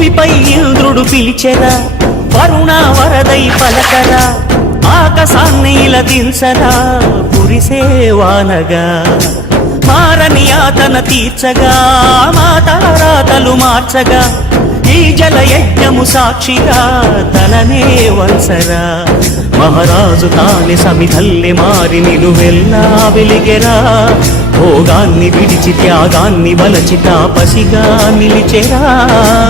భూమిపై ఇంద్రుడు పిలిచెరా, వరుణ వరదై పలకరా, ఆకాశాన్ని ఇలా దించరా కురిసే వానగా. మారని యాతన తీర్చగా, మాతారాతలు మార్చగా, ఈ జల యజ్ఞము సాక్షిగా తలనే వంచరా. మహారాజు తానే సమిధల్లి మారి నిలువెల్లా వెలిగెరా, భోగాన్ని విడిచి త్యాగాన్ని వలచి తాపసిగా నిలిచెరా.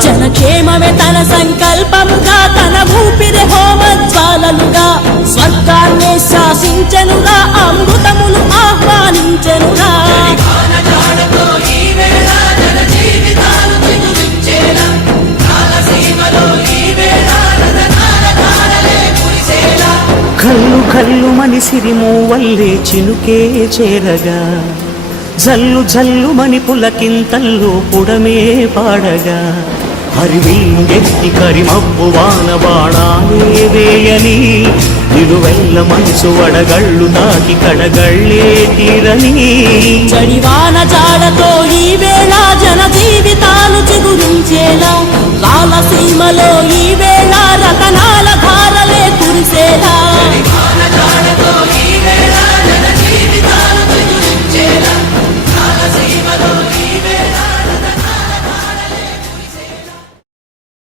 జనక్షేమమే తన సంకల్పముగా, తన ఊపిరి హోమజ్వాలలుగా, స్వర్గాన్ని శాసించెనుగా, అమృతమును ఆహ్వానించెనుగా. కల్లు కల్లు మని సిరిమూవల్లే చినుకే చేరగా, జల్లు జల్లు మని పులకింతల్లో పుడమే పాడగా, హరివింగెత్తి కరిమబ్బు వాన బాణాలే వేయని, నిలువెల్ల మనసు వడగళ్ళు దాటి కడగళ్ళే తీరని. జడివాన జాడతో ఈ వేళ జన జీవితాలు చిగురించేలా, రాలసీమలో ఈ వేళ రతనాల ధారలే కురిసేలా.